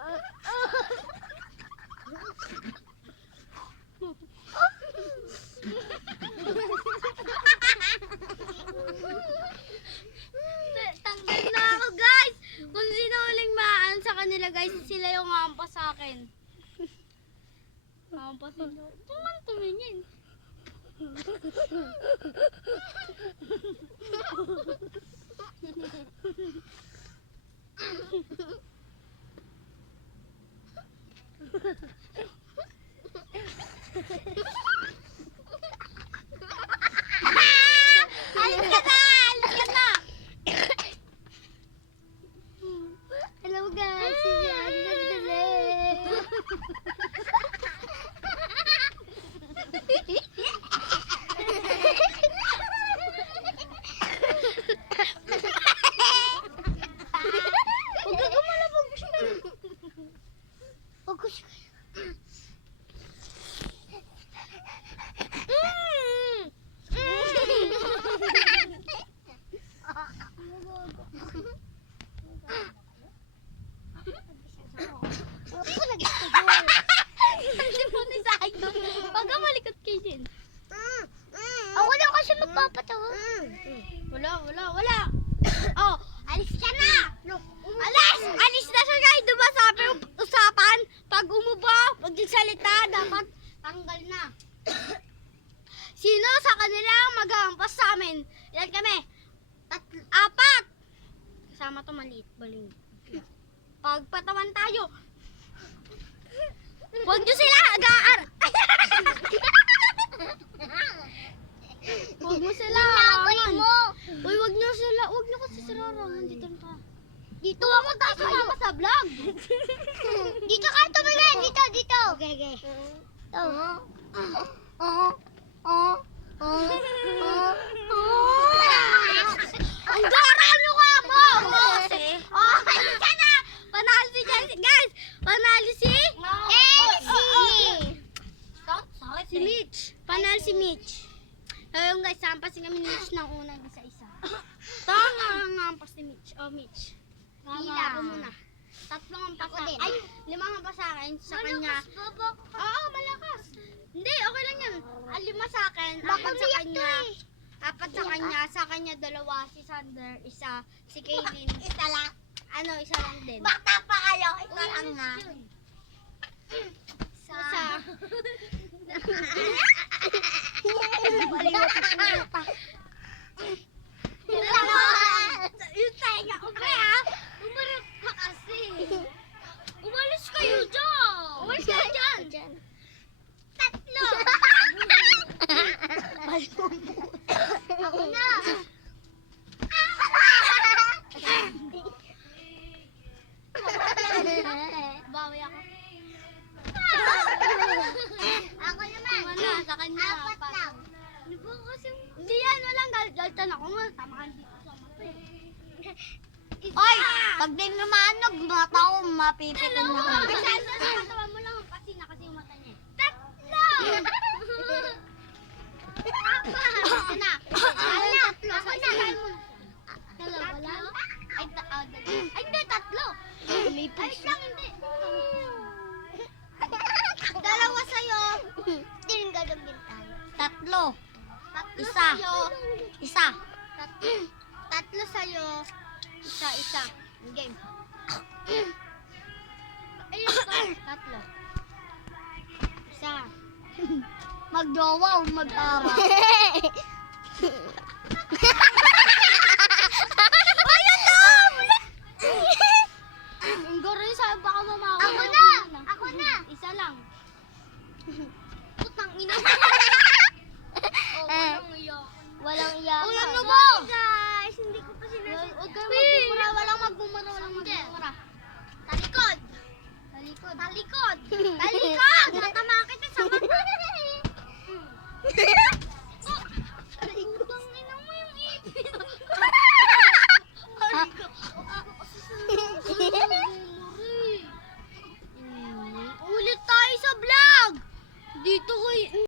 Tanggal na ako, guys. Kung sino uling maan sa kanila, guys, sila yung hampas sa akin. Hampas sila. Tuman tumingin. Alis ka na! Alis ka na! Hello guys! Huwag ka gumalabog siya! Huwag ko siya! Huwag ka malikot kayo din. Ako lang kasi magpapatawa. Wala. Oh, alis ka na! Alis na siya guys. Diba sabi yung usapan? Pag umubo, pag salita, dapat tanggal na. Sino sa kanila ang maghampas sa amin? Ilan kami? 4. Kasama to maliit. Baling. Pagpatawan tayo. Huwag nyo sila agaan. Huwag mo sila agaan. Uy, huwag nyo sila. Huwag nyo kasi sila arangan. Dito ka. Dito ako tayo sumama sa vlog. Dito ka tumingin. Dito. Okay. Ang dara nyo ka mo! Alis ka na! Panalo si Jessie. Guys, panalo si si Mitch. Panalo si Mitch. Ayun guys, sampasin kami ni Mitch ng unang isa-isa. Tanga ang hampas ni Mitch. Oh, Mitch. Pila ako muna. 3 ang pasa. Ay, 5 ang pasa akin. Sa kanya. Oo, malakas. Hindi, okay lang yan. 5 sa akin. 4 sa kanya. 4 sa kanya. Sa kanya 2. Si Sander. 1. Si Kaylin. Isa lang. Isa lang din. Bata pa kayo. Ito lang nga. Isa. Yung tenga ko ba ha? Umarap ka kasi. Umalis kayo dyan. Umalis kayo dyan. 3. Ako na. Bawi ako. Ako naman. Sa kanya. 4 lang. Hindi yan, walang galtan ako nga. Tamahan dito sa mata eh. Oy, pag di lumanog, mga tao mapipitin na ka. Katawa mo lang ang pasina kasi yung mata niya. 3! Apat! Na. Ako na. Dalawa lang? Ay, hindi, 3. Ay, lang, hindi. 2 sa'yo. Tinggal ang bintana. 3. 3 Isa. sa'yo. Isa. 3 sa'yo. Isa. Game. Ayun, 3. Isa. Magjowa o mag-ara.